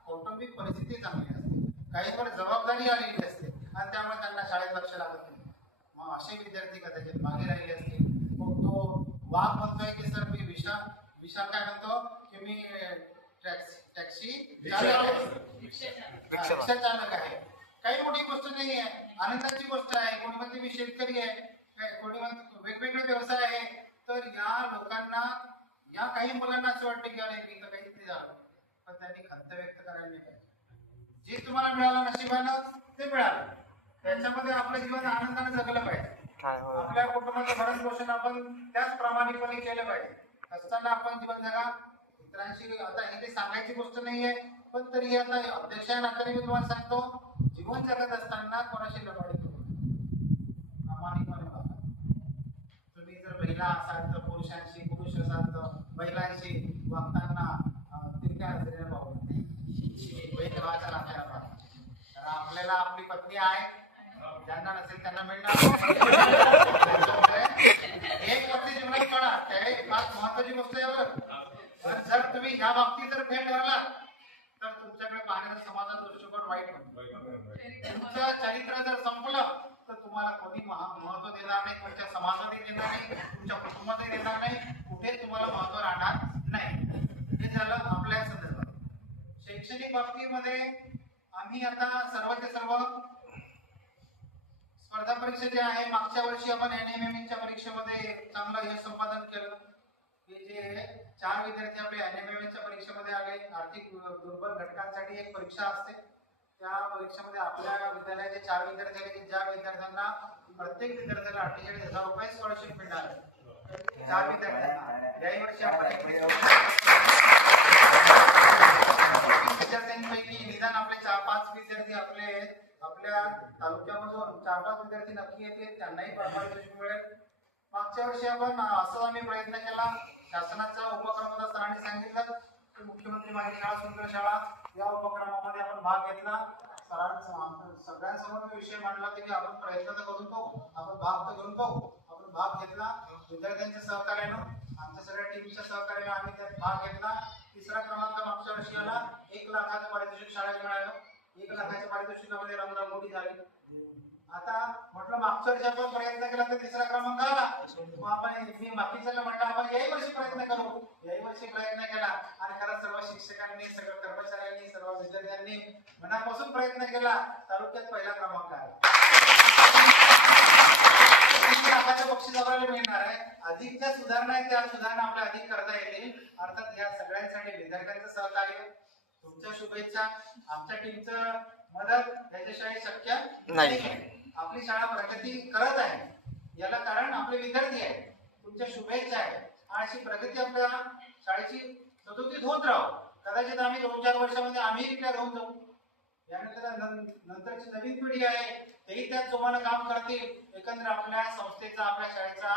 कौटुंबिक परिस्थिती चांगली असते, काहींवर जबाबदारी आलेली असते आणि त्यामुळे त्यांना शाळेत लक्ष लागत नाही. मग असे विद्यार्थी कदाचित मागे राहिले असतील. मग तो वाघ म्हणतोय की सर मी विशाल काय म्हणतो की मी टॅक्सी रिक्षा चालक आहे. काही मोठी गोष्ट नाही आहे, आनंदाची गोष्ट आहे. कोणी म्हणते मी शेतकरी आहे, कोणी म्हणते वेगवेगळे व्यवसाय आहे. तर या लोकांना, या काही मुलांना असं वाटतं की अरे मी तर काहीच नाही झालं, पण त्यांनी खंत व्यक्त करायला नाही पाहिजे. जे तुम्हाला मिळालं नशिबानं ते मिळालं, त्याच्यामध्ये आपलं जीवन आनंदाने जगलं पाहिजे. आपल्या कुटुंबाचं भरण पोषण आपण त्याच प्रामाणिकपणे केलं पाहिजे. असताना आपण जीवन जगा. इतरांशी आता हे काही सांगायची गोष्ट नाहीये, पण तरी आता अध्यक्ष या नात्याने मी तुम्हाला सांगतो, जीवन जगत असताना कोणाशी लबाडी करू, प्रामाणिकपणे वागा. तुम्ही जर महिला असाल तर पुरुषांशी, पुरुष असाल तर महिलांशी वागताना तिरक्या नजरेने पाहू, बहीण भावाच्या नात्याने पाहू. तर आपल्याला आपली पत्नी आहे, ज्यांना नसेल त्यांना मिळणार. एक पत्नी जीवनात कळा, त्या फार महत्वाची गोष्ट आहे बरं. जर तुम्ही ह्या बाबतीत जर फेल ठरला तर तुमच्याकडे पाहण्याचा समाजाचा दृष्टिकोन वाईट होतो. तुमचं चरित्र जर संपलं तर तुम्हाला कोणी महत्व देणार नाही, तुमच्या समाजातही देणार नाही, तुमच्या कुटुंबातही देणार नाही, कुठे तुम्हाला महत्व राहणार नाही. हे झालं आपल्या संदर्भात. शैक्षणिक बाबतीमध्ये आम्ही आता सर्वच्या सर्व स्पर्धा परीक्षा जे आहे, मागच्या वर्षी आपण NMMच्या परीक्षेमध्ये चांगलं यश संपादन केलं. हे जे 4 विद्यार्थी आपले NMMच्या परीक्षेमध्ये आले. आर्थिक दुर्बल घटकांसाठी एक परीक्षा असते, त्या परीक्षेमध्ये आपल्या विद्यालयाचे 4 विद्यार्थी आले की ज्या विद्यार्थ्यांना प्रत्येक विद्यार्थ्याला 48,000 रुपये स्कॉलरशिप मिळणार. 4 विद्यार्थ्यांना याही वर्षी आपण विद्यार्थ्यांपैकी निदान आपले 5 विद्यार्थी आपल्या तालुक्यामधून 4-5 विद्यार्थी नक्की येतील, त्यांनाही पारितोषिक मिळेल. मागच्या वर्षी आपण असं आम्ही प्रयत्न केला, शासनाचा उपक्रम होता, सरांनी सांगितलं की मुख्यमंत्री माझी शाळा सुंदर शाळा या उपक्रमामध्ये आपण भाग घेतला. सरांचा सगळ्यांसमोर विषय मांडला की आपण प्रयत्न तर करून तो आपण भाग तर घेऊन पाहू. आपण भाग घेतला विद्यार्थ्यांच्या सहकार्यानं, आमच्या सगळ्या टीमच्या सहकार्यानं आम्ही त्यात भाग घेतला. 3रा क्रमांक मागच्या वर्षी आला. 1 लाखाचं पारितोषिक शाळेत मिळालं. 1 लाखाच्या पारितोषिकामध्ये रंगरंगोटी झाली. आता म्हटलं मागच्या वर्षी आपण प्रयत्न केला तर 3रा क्रमांक आला. मग आपण मी बाकीच्याला म्हटलं आपण याही वर्षी प्रयत्न करू. याही वर्षी प्रयत्न केला आणि खरंच सर्व शिक्षकांनी, सर्व कर्मचाऱ्यांनी, सर्व विद्यार्थ्यांनी मनापासून प्रयत्न केला. तालुक्यात 1ला क्रमांक आला. 3 लाखाचं बक्षीस आपल्याला मिळणार आहे. अधिक ज्या सुधारणा आहेत त्या सुधारणा आपल्याला अधिक करता येतील. अर्थात या सगळ्यांसाठी विद्यार्थ्यांचं सहकार्य, तुमच्या शुभेच्छा, आमच्या टीमचं मदत याच्याशिवाय शक्य नाही. आपली शाळा प्रगती करत आहे याला कारण आपले विद्यार्थी आहेत. तुमच्या शुभेच्छा आहेत. अशी प्रगती आपल्या शाळेची सतत होत राहू. कदाचित आम्ही 2-4 वर्षामध्ये आम्ही रिटायर होऊन जाऊ. यानंतर नंतरची नवीन पिढी आहे तेही त्याच जोमानं काम करतील. एकंदर आपल्या संस्थेचा, आपल्या शाळेचा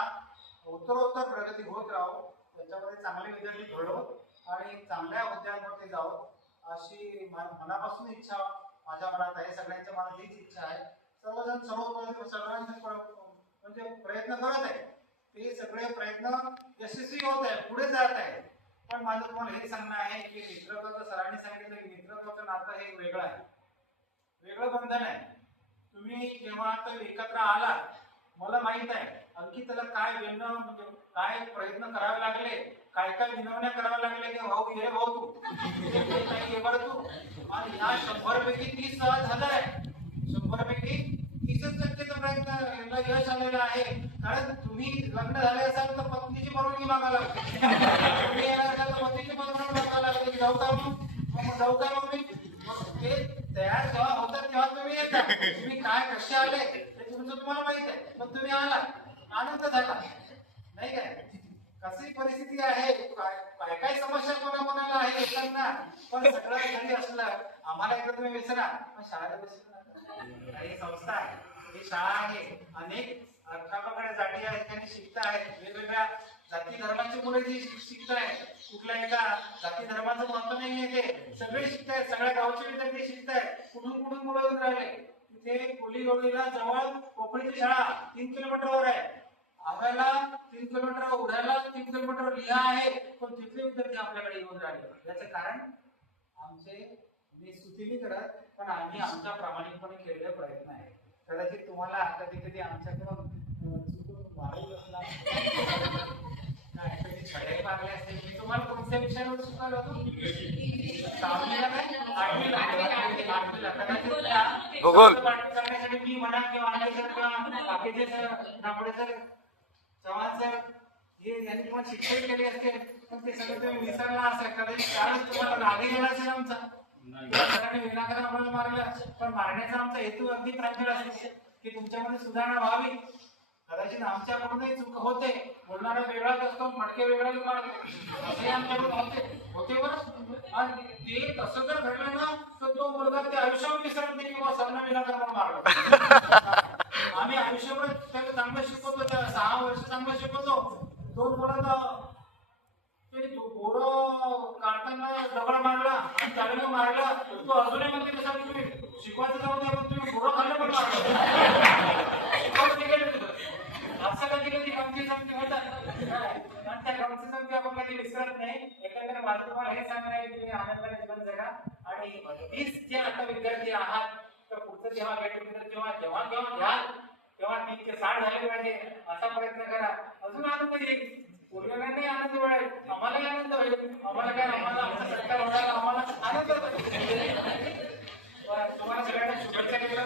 उत्तरोत्तर प्रगती होत राहू. त्याच्यामध्ये चांगले विद्यार्थी घडवू आणि चांगल्या हुद्द्यांवरती जाऊ अशी मनापासून इच्छा माझ्या मनात आहे. सगळ्यांच्या मनात हीच इच्छा आहे. सर्वजण सर्वांचे म्हणजे प्रयत्न करत आहे. ते सगळे प्रयत्न यशस्वी होत आहे, पुढे जात आहे. पण माझं तुम्हाला हे सांगणं आहे की मित्रत्वाचं, सरांनी सांगितलं की मित्रत्वाचं नातं हे वेगळं आहे, वेगळं बंधन आहे. तुम्ही जेव्हा एकत्र आला, मला माहित आहे अंकिताला काय विणणं म्हणजे काय प्रयत्न करावे लागले, काय काय विनवण्या कराव्या लागले की भाऊ ये भाऊ तू नाही बरं तू. आणि या 100 पैकी 30 झालं आहे. 100 पैकी 30% प्रयत्न यश आलेलं आहे. कारण तुम्ही लग्न झाले असाल तर पत्नीची परवानगी मागायला लागते. तुम्ही येणार असाल तर पत्नीची परवानगी मागायला लागते. जाऊ का मग जाऊ का मग मी ते तयार जेव्हा होतात तेव्हा तुम्ही येता. तुम्ही काय कसे आले ते तुमचं तुम्हाला माहित आहे. पण तुम्ही आला, आनंद झाला नाही काय. कशी परिस्थिती आहे, काय काय समस्या कोणाकोणाला आहे लोकांना. पण सगळं घरी असलं आम्हाला एकदा तुम्ही विसरा, पण शाळेला विसरा. ही संस्था आहे, ही शाळा आहे. अनेक अध्यापकांकडे जाती आहेत, त्यांनी शिकता आहेत. वेगवेगळ्या जाती धर्माची मुलं जी शिकतायत. कुठल्या एका जाती धर्माचं महत्व नाहीये. ते सगळे शिकतायत, सगळ्या गावचे विद्यार्थी शिकतायत. कुठून कुठून मुलं येऊन राहिले. तिथे कोलीगोळीला जवळ कोकणीची शाळा 3 किलोमीटरवर आहे. आव्याला 3 किलोमीटर, उड्याला 3 किलोमीटर लिहा आहे. पण तिथले विद्यार्थी आपल्याकडे येऊन राहिले. याचं कारण आमचे, मी स्तुती करत, पण आम्ही आमच्या प्रामाणिकपणे केलेले प्रयत्न आहे. कदाचित तुम्हाला कधी कधी आमच्याकडून चुकून मारही असला, कधी छटाई मारले असते. मी तुम्हाला कोणत्या विषयावर शिकवलं होतं? 6वीला काय 8वीला कदाचित भूगोल करण्यासाठी मी म्हणा किंवा बाकीचे नापडे सर, चव्हाण सर हे यांनी तुम्हाला शिक्षण केले असते. पण ते सगळं तुम्ही विसरला असेल कदाचित. कारण तुम्हाला राग गेला असेल आमचा. विनाकारण आम्हाला मारलं, पण मारण्याचा आमचा हेतू अगदी प्रांजळ असेल की तुमच्यामध्ये सुधारणा व्हावी. कदाचित आमच्याकडूनही चूक होते, बोलणारा वेगळाच असतो, मटके वेगळाच मारतो, असे आमच्याकडून होते बरं. आणि ते तसं जर घडलं ना तर तो मुलगा ते आयुष्यावर विसरत नाही किंवा सगळं विनाकारण मारलं. आम्ही आयुष्यभर त्याला चांगलं शिकवतो, त्या 6 वर्ष चांगलं शिकवतो. 2 मुलांना पोरं काढताना दगड मारला आणि त्याला मारला, तो अजूनही म्हणते कसं तुम्ही शिकवायचं जाऊ द्या, पण तुम्ही पोरं खाल्लं पण मारलं. असं कधी कधी गमती जमती होतात आणि त्या गमती जमती आपण कधी विसरत नाही. एकंदर माझं तुम्हाला हे सांगणार आहे की तुम्ही आनंदाने जीवन जगा. आणि 20 जे आता विद्यार्थी आहात तर पुढचं जेव्हा गेट टुगेदर जेव्हा घ्याल तेव्हा 30 ते 60 झाले पाहिजे असा प्रयत्न करा. अजून आनंद येईल. पूर्वजांनाही आनंद मिळेल, आम्हालाही आनंद होईल. आम्हाला काय, आम्हाला आमचं सरकार होणार, आम्हाला आनंद होईल. तुम्हाला सगळ्यांना शुभेच्छा केल्या.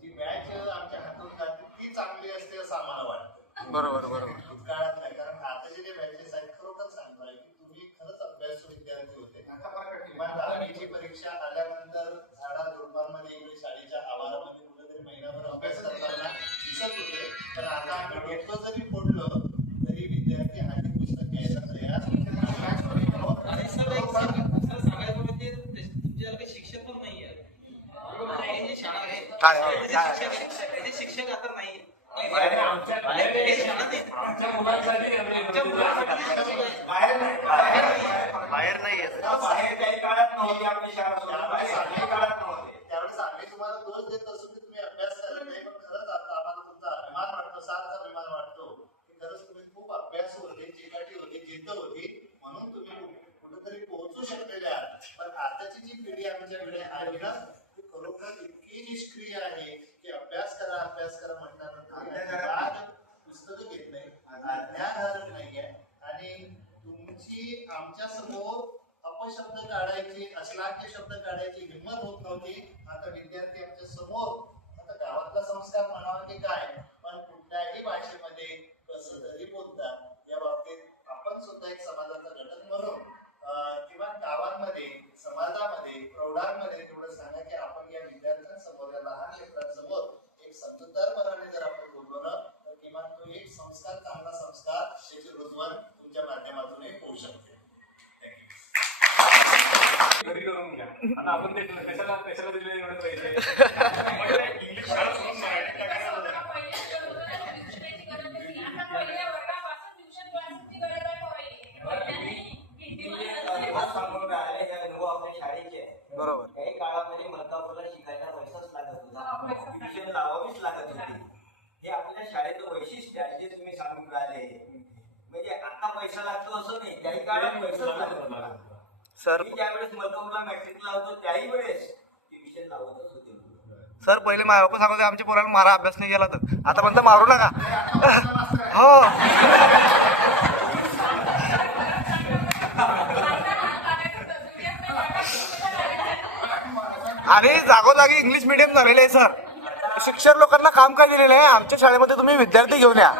जी मॅच आमच्या हातून जाते ती चांगली असते असं आम्हाला वाटतं. बरोबर बरोबर. भूतकाळात नाही, कारण आताचे जे मॅचेस आहेत खरोखर चांगलं आहे की तुम्ही खरंच अभ्यासू विद्यार्थी होते. किंवा 10वीची परीक्षा आल्यानंतर झाडा झुडपांमध्ये इकडे शाळेच्या आवारामध्ये कुठेतरी महिनाभर अभ्यास करताना दिसत होते. पण आता आम्ही डोकं जरी फोडलं तरी विद्यार्थी हाती पुस्तक घ्यायला तयार. शिक्षक पण नाही आहे. शाळा आहे, शिक्षक आता नाही. बाहेर नाही येत. बाहेर काही काळात नव्हती आपली शाळा, त्यावेळेस आम्ही तुम्हाला दोष देत असू की तुम्ही अभ्यास करत नाही, पण खरंच अभ्यास करा म्हटल्यानंतर पुस्तकं घेत नाही, ज्ञानधारक नाहीये आणि तुमची आमच्या समोर अपशब्द काढायची, अश्लाघ्य शब्द काढायची हिंमत होत नव्हती. आता विद्यार्थी आमच्या समोर, आता गावातला संस्कार म्हणावा की काय, पण कुठल्याही भाषेमध्ये कसं तरी बोलतात. या बाबतीत आपण सुद्धा एक समाजाचा घटक म्हणून किंवा गावांमध्ये, समाजामध्ये, प्रौढांमध्ये तेवढं सांगा की आपण या विद्यार्थ्यांसमोर, या लहान लेकरांसमोर एक समजूतदारपणाने जर आपण बोललो ना, तर किमान तो एक संस्कार, चांगला संस्कार, त्याची रुजवण तुमच्या माध्यमातून होऊ शकते. घरी करून घ्या. आता आपण ते कशाला दिले एवढे पैसे? इंग्लिश शाळा सोडून मराठी टाकायला आता पहिल्या वर्गापासून ट्युशन क्लासेसची गरज आहे सांगून राहिले हे अनुभव आपल्या शाळेचे आहे. बरोबर. काही काळामध्ये मलकापूरला शिकायला पैसाच लागत होता, ट्युशन लावावीच लागत होती. हे आपल्या शाळेचं वैशिष्ट्य आहे जे तुम्ही सांगून राहिले. म्हणजे आता पैसा लागतो असं नाही, काही काळात पैसाच लागत होता. सर मी ज्यावेळेस मलकापूरला मॅट्रिकला होतो त्याही वेळेस ट्युशन लावतच होते. सर पहिले माझ्या बापा सांगत होते आमच्या पोराला मारा, अभ्यास नाही केला तर. आता म्हणता मारू नका. हो आणि जागोजागी इंग्लिश मिडियम झालेले आहे सर. शिक्षक लोकांना काम काय दिलेलं आहे, आमच्या शाळेमध्ये तुम्ही विद्यार्थी घेऊन या.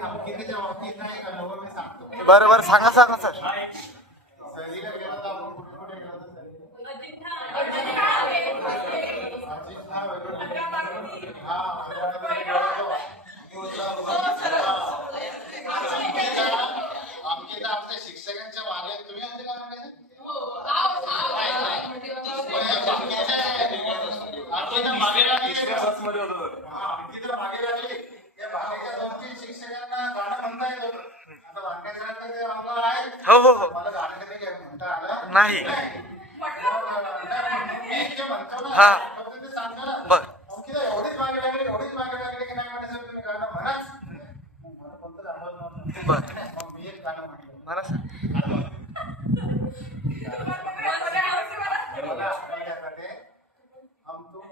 अंकितेच्या बाबतीत ना एक अनुभव मी सांगतो. बरं बरं सांगा सांगा सर. सहलीला गेलो तर आपण कुठे गेलो होतो? आमच्या शिक्षकांच्या मागे तुम्ही आमच्या गावाकडे मागे लागली. या बाकीच्या 2-3 शिक्षकांना गाणं म्हणता येत होतं. आता वांग्यासारखं ते आम्हाला आहे. हो हो हो. मला गाणं कधी म्हणता आलं नाही. मी जे म्हणतो ना हा. फक्त ते सांगतो ना. बर. अंकिता एवढीच मागे लागली की नाही म्हणायचं तुम्ही गाणं म्हणाच. मला कोणतं आठवत नव्हतं. बर मग मी एक गाणं म्हटलं. म्हणा सर. मला आठवण्यासाठी हम तुम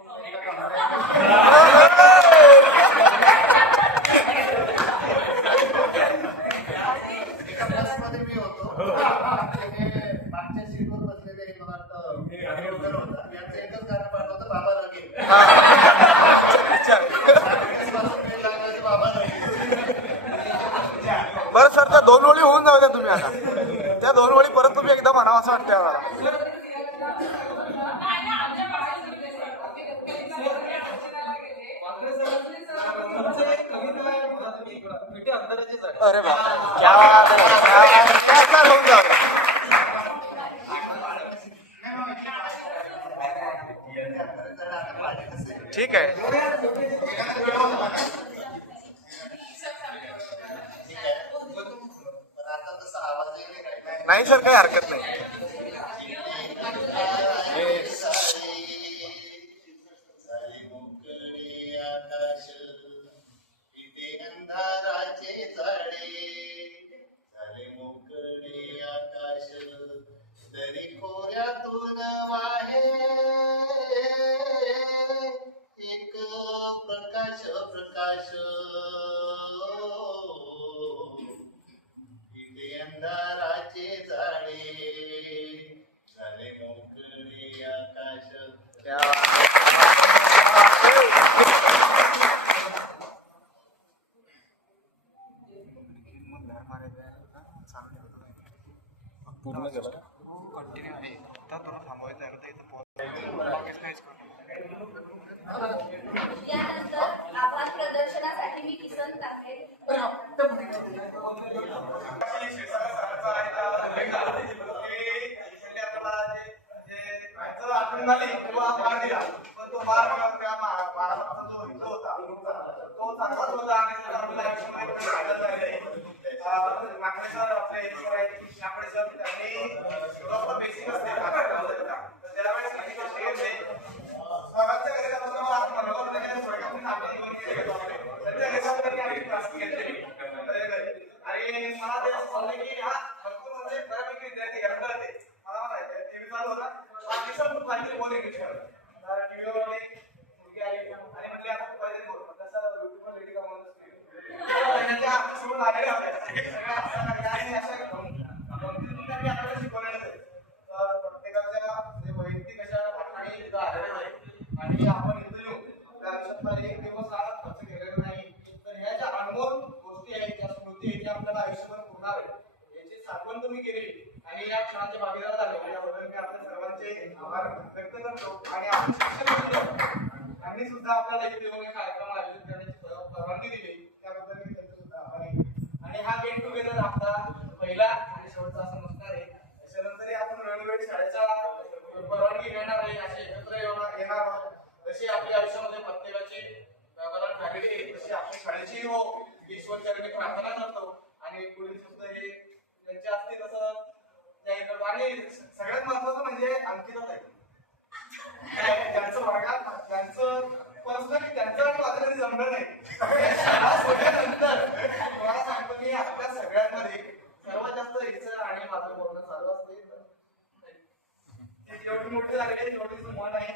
मध्ये मी होतो. मागच्या सीटवर बसलेले मला वाटतं यांचं एकच गाणं पाडलं होतं, बाबा लगेल. बाबा लगेल. बरं सर त्या 2 ओळी होऊन जाऊ द्या तुम्ही. आता त्या 2 ओळी परत तुम्ही एकदा म्हणावं असं वाटतंय मला. अरे बाबा क्या बात है, क्या सर होऊन जाऊ द्या. ठीक आहे. नाही सर काही हरकत नाही. प्रकाश इथे अंधाराचे झाडे झाले मोकळे आकाश. पूर्ण केलं कंटिन्यू आहे. आता तुला थांबवायचं आहे तर इथं यानंतर आभार प्रदर्शनासाठी मी किसन टाके तो आपले सर आहेत नापडे सर त्यांनी प्रॉपर बेसिक असते तर त्यावेळेस काही गोष्टी येते स्वराज्य घरी जाताना मला आज मनोहर त्याने स्वर्गातून आपण घेऊन गेले तर त्या लेखामध्ये आम्ही क्लास घेतले आणि मला ते सांगले की हा भरपूर म्हणजे बऱ्यापैकी विद्यार्थी घडणार ते मला म्हणायचं टीव्ही चालू होता बाकी सब खूप काहीतरी बोल इंग्लिश तर टीव्हीवर मुलगी आली आणि म्हटली आता खूप काहीतरी बोल तसं युट्यूबवर लेडी का म्हणून सोडून आलेले होते आपल्याला शिकवलेलं आहे प्रत्येकाच्या वैयक्तिक अशा आणि इथं आलेल्या आहे आणि आपण इथं येऊन त्या आयुष्यात एक दिवस हा खर्च केलेला नाही तर ह्या ज्या अनमोल गोष्टी आहेत ज्या स्मृती आहेत त्या आपल्याला आयुष्यभर पुरणार आहे याची साठवण तुम्ही केली आणि या क्षणाचे भागीदार झाले याबद्दल मी आपल्या सर्वांचे आभार व्यक्त करतो आणि आपण शिक्षण घेतलं त्यांनी सुद्धा आपल्याला इथे येऊन एक कार्यक्रम आयोजित करण्याची परवानगी दिली त्याबद्दल मी त्यांचे सुद्धा आभारी आणि हा गेट टुगेदर आपला पहिला आणि शेवटचा असं नसणार आहे त्याच्यानंतरही आपण वेळोवेळी शाळेचा परवानगी घेणार आहे असे एकत्र येणार आहोत जशी आपल्या आयुष्यामध्ये प्रत्येकाची बरोबर फॅमिली आहे तशी आपल्या शाळेची हो ईश्वरचरणी प्रार्थना करतो आणि पुढील शब्द हे त्यांचे असतील तसं जाहीर करतो आणि सगळ्यात महत्वाचं म्हणजे अंकितच आहे त्यांचं वर्गात त्यांचं पर्सनली त्यांचं आणि माझं कधी जमलं नाही शाळा सोडल्यानंतर तुम्हाला सांगतो की आपल्या सगळ्यांमध्ये सर्वात जास्त हिचं आणि माझं बोलणं चालू असते जेवढी मोठी झाली तेवढीच मन आहे